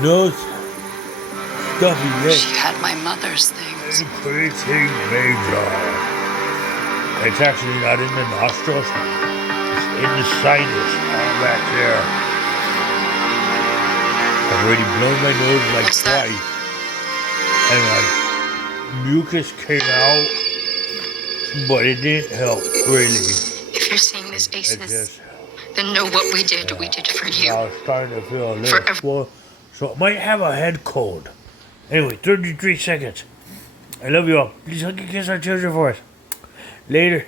nose stuffy, yes. She had my mother's things. Increasing major. It's actually not in the nostrils. It's in the sinus, all back there. I've already blown my nose like What's twice. And my mucus came out, but it didn't help, really. If you're seeing this, It's Aces, just, then know what we did for you. I was starting to feel a little Forever. swollen. So it might have a head cold. Anyway, 33 seconds. I love you all. Please hug and kiss our children for us. Later.